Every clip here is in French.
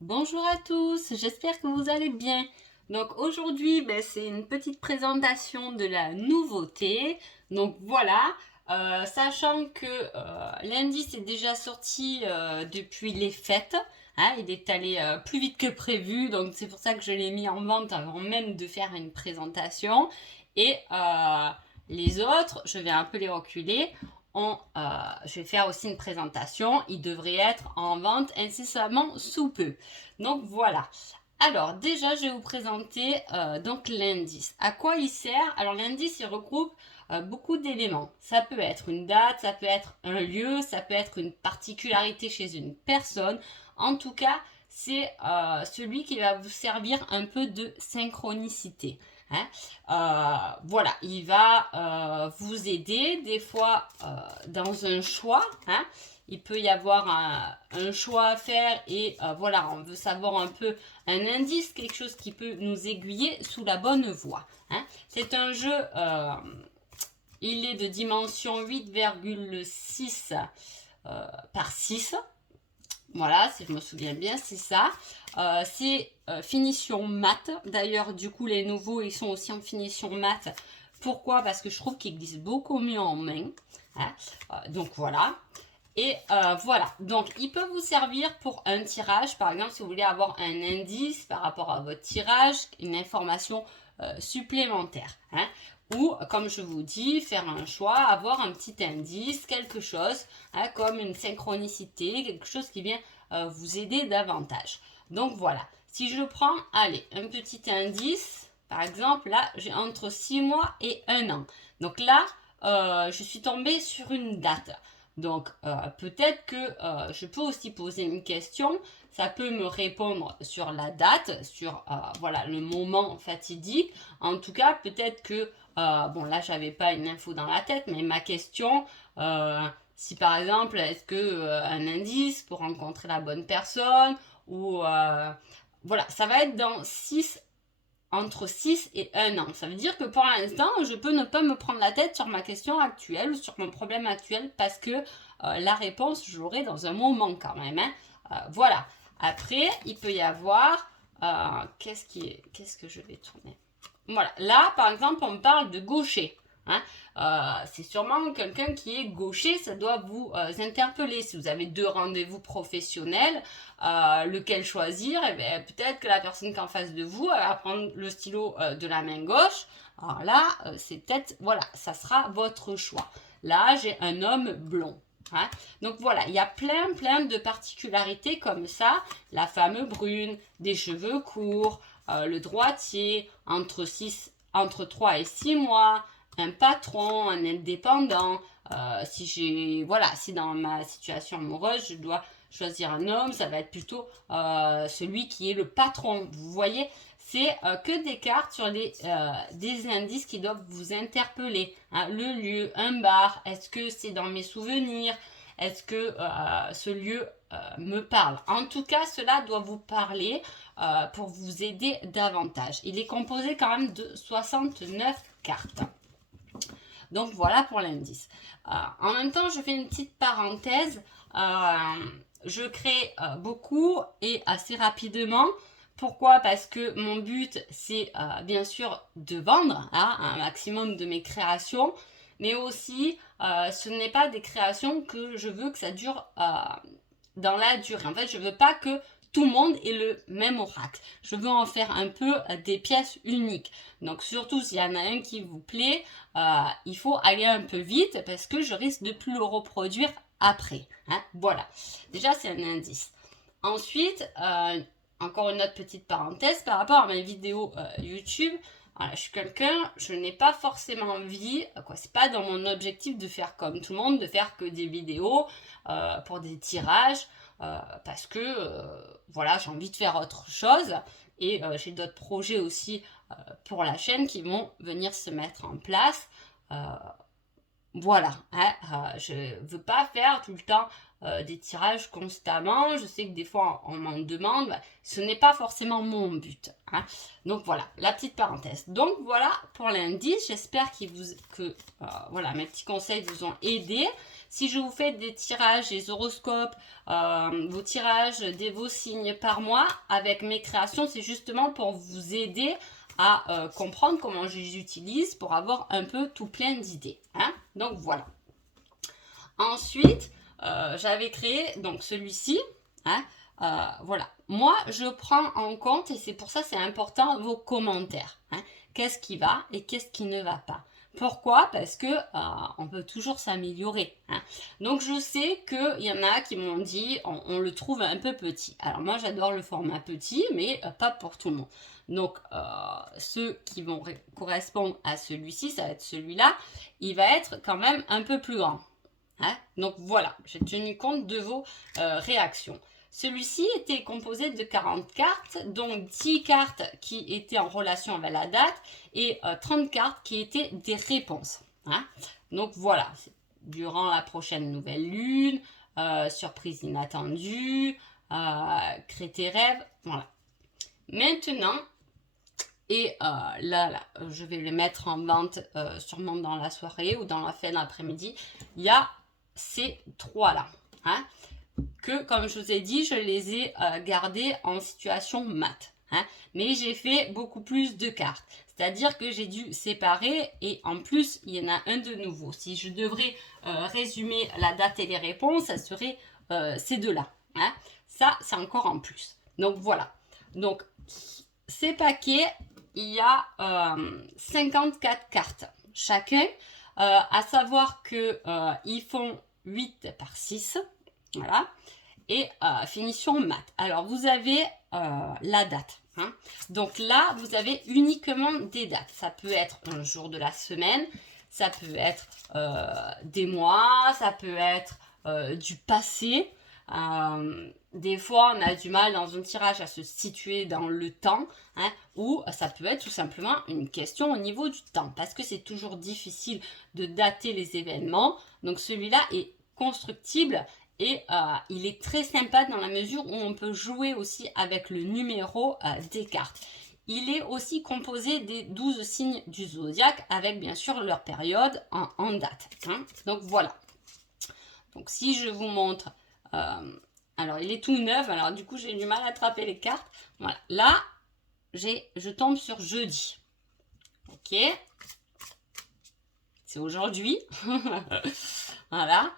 Bonjour à tous, j'espère que vous allez bien. Donc aujourd'hui, c'est une petite présentation de la nouveauté. Donc voilà, sachant que l'indice est déjà sorti depuis les fêtes, hein, il est allé plus vite que prévu, donc c'est pour ça que je l'ai mis en vente avant même de faire une présentation. Et les autres, je vais un peu les reculer. Je vais faire aussi une présentation. Il devrait être en vente incessamment sous peu. Donc voilà. Alors déjà, je vais vous présenter donc l'indice. À quoi il sert? Alors l'indice, il regroupe beaucoup d'éléments. Ça peut être une date, ça peut être un lieu, ça peut être une particularité chez une personne. En tout cas, c'est celui qui va vous servir un peu de synchronicité. Hein. Voilà, il va vous aider des fois dans un choix. Hein. Il peut y avoir un choix à faire et voilà, on veut savoir un peu un indice, quelque chose qui peut nous aiguiller sous la bonne voie. Hein. C'est un jeu, il est de dimension 8,6 par 6. Voilà, si je me souviens bien, c'est ça. C'est finition mat. D'ailleurs, du coup, les nouveaux, ils sont aussi en finition mat. Pourquoi? Parce que je trouve qu'ils glissent beaucoup mieux en main. Hein. Donc voilà. Et voilà, donc il peut vous servir pour un tirage, par exemple si vous voulez avoir un indice par rapport à votre tirage, une information supplémentaire. Hein. Ou comme je vous dis, faire un choix, avoir un petit indice, quelque chose, hein, comme une synchronicité, quelque chose qui vient vous aider davantage. Donc voilà, si je prends, allez, un petit indice, par exemple là, j'ai entre 6 mois et 1 an. Donc là, je suis tombée sur une date. Donc peut-être que je peux aussi poser une question, ça peut me répondre sur la date, sur voilà, le moment fatidique. En tout cas, peut-être que, bon là j'avais pas une info dans la tête, mais ma question, si par exemple, est-ce que un indice pour rencontrer la bonne personne, ou voilà, ça va être dans 6 entre 6 et 1 an. Ça veut dire que pour l'instant, je peux ne pas me prendre la tête sur ma question actuelle ou sur mon problème actuel parce que la réponse, je l'aurai dans un moment quand même. Hein. Voilà. Après, il peut y avoir... qu'est-ce que je vais tourner? Voilà. Là, par exemple, on me parle de gaucher. Hein. C'est sûrement quelqu'un qui est gaucher, ça doit vous interpeller. Si vous avez deux rendez-vous professionnels, lequel choisir, et bien, peut-être que la personne qui est en face de vous va prendre le stylo de la main gauche. Alors là, c'est peut-être, voilà, ça sera votre choix. Là, j'ai un homme blond. Hein. Donc voilà, il y a plein de particularités comme ça. La femme brune, des cheveux courts, le droitier, entre 3 et 6 mois, un patron, un indépendant. Si dans ma situation amoureuse, je dois choisir un homme, ça va être plutôt celui qui est le patron. Vous voyez, c'est que des cartes sur des indices qui doivent vous interpeller. Hein. Le lieu, un bar, est-ce que c'est dans mes souvenirs? Est-ce que ce lieu me parle? En tout cas, cela doit vous parler pour vous aider davantage. Il est composé quand même de 69 cartes. Donc voilà pour l'indice. En même temps, je fais une petite parenthèse. Je crée beaucoup et assez rapidement. Pourquoi? Parce que mon but, c'est bien sûr de vendre un maximum de mes créations, mais aussi, ce n'est pas des créations que je veux que ça dure dans la durée. En fait, je veux pas que tout le monde ait le même oracle. Je veux en faire un peu des pièces uniques. Donc surtout s'il y en a un qui vous plaît, il faut aller un peu vite parce que je risque de plus le reproduire après. Hein. Voilà. Déjà, c'est un indice. Ensuite, encore une autre petite parenthèse par rapport à mes vidéos YouTube. Voilà, je suis quelqu'un, je n'ai pas forcément envie, c'est pas dans mon objectif de faire comme tout le monde, de faire que des vidéos pour des tirages, parce que voilà, j'ai envie de faire autre chose et j'ai d'autres projets aussi pour la chaîne qui vont venir se mettre en place. Voilà, hein, je veux pas faire tout le temps des tirages constamment. Je sais que des fois on m'en demande, ce n'est pas forcément mon but. Hein. Donc voilà, la petite parenthèse. Donc voilà pour l'indice. J'espère que voilà, mes petits conseils vous ont aidé. Si je vous fais des tirages, des horoscopes, vos tirages, vos signes par mois avec mes créations, c'est justement pour vous aider à comprendre comment je les utilise pour avoir un peu tout plein d'idées. Hein? Donc voilà. Ensuite, j'avais créé donc celui-ci. Hein? Voilà. Moi, je prends en compte, et c'est pour ça c'est important, vos commentaires. Hein? Qu'est-ce qui va et qu'est-ce qui ne va pas. Pourquoi? Parce que on peut toujours s'améliorer. Hein? Donc je sais qu'il y en a qui m'ont dit on le trouve un peu petit. Alors moi j'adore le format petit, mais pas pour tout le monde. Donc ceux qui vont correspondre à celui-ci, ça va être celui-là, il va être quand même un peu plus grand. Hein? Donc voilà, j'ai tenu compte de vos réactions. Celui-ci était composé de 40 cartes, donc 10 cartes qui étaient en relation avec la date et 30 cartes qui étaient des réponses. Hein? Donc voilà, durant la prochaine nouvelle lune, surprise inattendue, crée tes rêves, voilà. Maintenant, et là, je vais les mettre en vente sûrement dans la soirée ou dans la fin d'après-midi. Il y a ces trois-là. Hein, que, comme je vous ai dit, je les ai gardés en situation mat. Hein, mais j'ai fait beaucoup plus de cartes. C'est-à-dire que j'ai dû séparer et en plus, il y en a un de nouveau. Si je devrais résumer la date et les réponses, ça serait ces deux-là. Hein, ça, c'est encore en plus. Donc voilà. Donc, ces paquets, il y a 54 cartes chacun. À savoir qu'ils font 8 par 6. Voilà. Et finition mat. Alors, vous avez la date. Hein. Donc là, vous avez uniquement des dates. Ça peut être un jour de la semaine. Ça peut être des mois. Ça peut être du passé. Des fois, on a du mal dans un tirage à se situer dans le temps, hein, ou ça peut être tout simplement une question au niveau du temps, parce que c'est toujours difficile de dater les événements. Donc celui-là est constructible et il est très sympa dans la mesure où on peut jouer aussi avec le numéro des cartes. Il est aussi composé des 12 signes du zodiaque avec bien sûr leur période en date. Hein. Donc voilà. Donc si je vous montre... alors, il est tout neuf. Alors, du coup, j'ai du mal à attraper les cartes. Voilà. Là, je tombe sur jeudi. OK. C'est aujourd'hui. Voilà.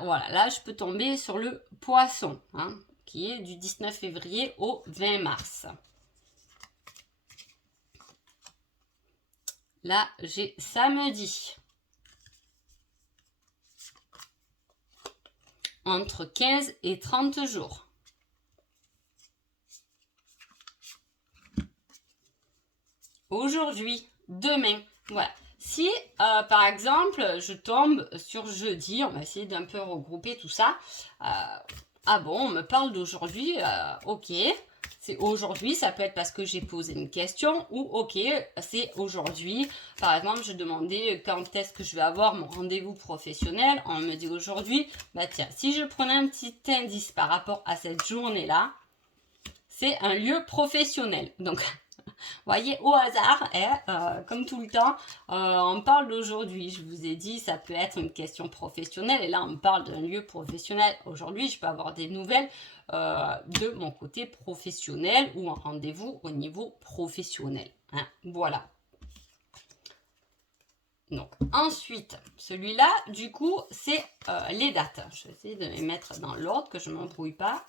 Voilà. Là, je peux tomber sur le poisson, hein, qui est du 19 février au 20 mars. Là, j'ai samedi. Entre 15 et 30 jours. Aujourd'hui, demain, voilà. Si, par exemple, je tombe sur jeudi, on va essayer d'un peu regrouper tout ça. Ah bon, on me parle d'aujourd'hui, ok. C'est aujourd'hui, ça peut être parce que j'ai posé une question ou ok, c'est aujourd'hui. Par exemple, je demandais quand est-ce que je vais avoir mon rendez-vous professionnel. On me dit aujourd'hui, bah tiens, si je prenais un petit indice par rapport à cette journée-là, c'est un lieu professionnel. Donc, voyez, au hasard, comme tout le temps, on parle d'aujourd'hui. Je vous ai dit, ça peut être une question professionnelle. Et là, on parle d'un lieu professionnel. Aujourd'hui, je peux avoir des nouvelles de mon côté professionnel ou un rendez-vous au niveau professionnel. Hein, voilà. Donc, ensuite, celui-là, du coup, c'est les dates. Je vais essayer de les mettre dans l'ordre, que je ne m'embrouille pas.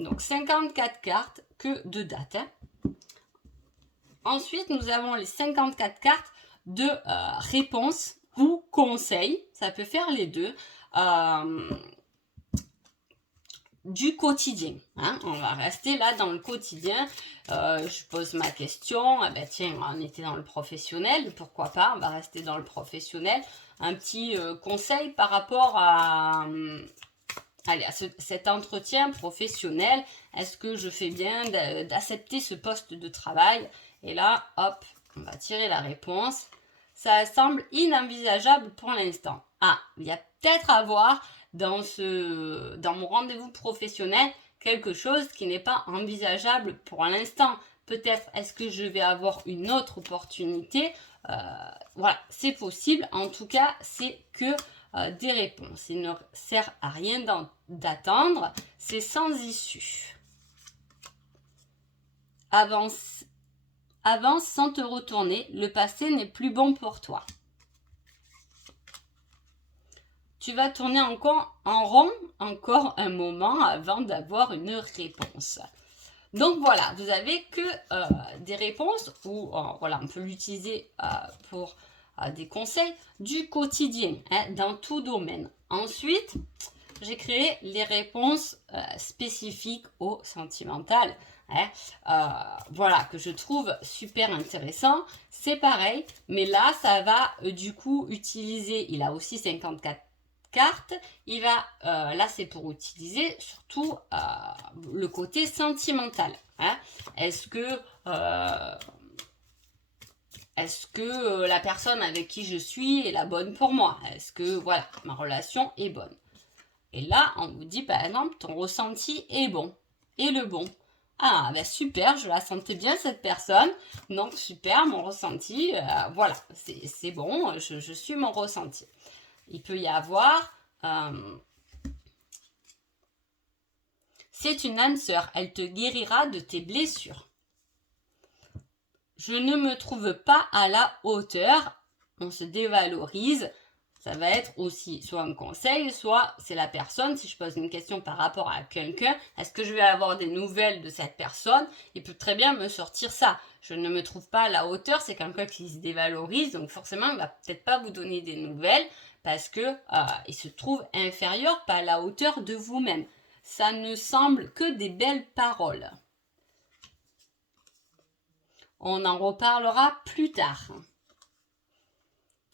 Donc, 54 cartes que de dates. Hein. Ensuite, nous avons les 54 cartes de réponses ou conseils. Ça peut faire les deux. Du quotidien. Hein. On va rester là dans le quotidien. Je pose ma question. Ah ben tiens, on était dans le professionnel. Pourquoi pas? On va rester dans le professionnel. Un petit conseil par rapport à cet entretien professionnel. Est-ce que je fais bien d'accepter ce poste de travail? Et là, hop, on va tirer la réponse. Ça semble inenvisageable pour l'instant. Ah, il y a peut-être à voir dans mon rendez-vous professionnel quelque chose qui n'est pas envisageable pour l'instant. Peut-être est-ce que je vais avoir une autre opportunité Voilà, c'est possible. En tout cas, c'est que des réponses. Il ne sert à rien d'attendre. C'est sans issue. Avance sans te retourner. Le passé n'est plus bon pour toi. Tu vas tourner encore en rond encore un moment avant d'avoir une réponse. Donc voilà, vous avez que des réponses ou voilà, on peut l'utiliser pour des conseils du quotidien, hein, dans tout domaine. Ensuite, j'ai créé les réponses spécifiques au sentimental. Hein, voilà, que je trouve super intéressant. C'est pareil, mais là, ça va du coup utiliser, il a aussi 54 cartes, il va, là c'est pour utiliser surtout le côté sentimental. Hein. Est-ce que la personne avec qui je suis est la bonne pour moi? Est-ce que voilà, ma relation est bonne? Et là, on vous dit par exemple, ton ressenti est bon. Et le bon. Ah, ben super, je la sentais bien cette personne. Donc super, mon ressenti, voilà, c'est bon, je suis mon ressenti. Il peut y avoir... c'est une âme sœur, elle te guérira de tes blessures. Je ne me trouve pas à la hauteur, on se dévalorise. Ça va être aussi soit un conseil, soit c'est la personne. Si je pose une question par rapport à quelqu'un, est-ce que je vais avoir des nouvelles de cette personne? Il peut très bien me sortir ça. Je ne me trouve pas à la hauteur, c'est quelqu'un qui se dévalorise, donc forcément, il ne va peut-être pas vous donner des nouvelles parce que il se trouve inférieur, pas à la hauteur de vous-même. Ça ne semble que des belles paroles. On en reparlera plus tard.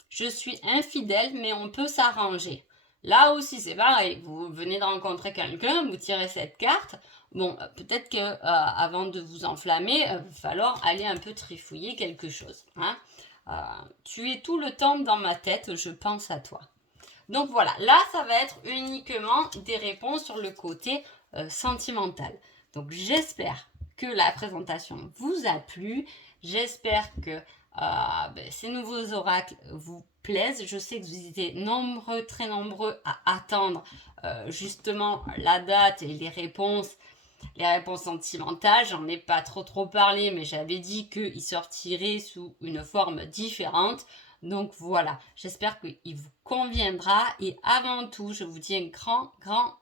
Je suis infidèle, mais on peut s'arranger. Là aussi, c'est pareil. Vous venez de rencontrer quelqu'un, vous tirez cette carte. Bon, peut-être que avant de vous enflammer, il va falloir aller un peu trifouiller quelque chose. Hein. Tu es tout le temps dans ma tête, je pense à toi. Donc voilà, là, ça va être uniquement des réponses sur le côté sentimental. Donc j'espère que la présentation vous a plu. J'espère que ces nouveaux oracles vous plaisent. Je sais que vous étiez nombreux, très nombreux à attendre justement la date et les réponses sentimentales. J'en ai pas trop parlé, mais j'avais dit qu'ils sortiraient sous une forme différente. Donc voilà, j'espère qu'il vous conviendra et avant tout, je vous dis un grand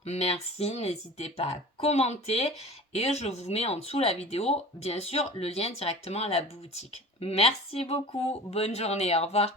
merci. N'hésitez pas à commenter et je vous mets en dessous la vidéo, bien sûr, le lien directement à la boutique. Merci beaucoup, bonne journée, au revoir.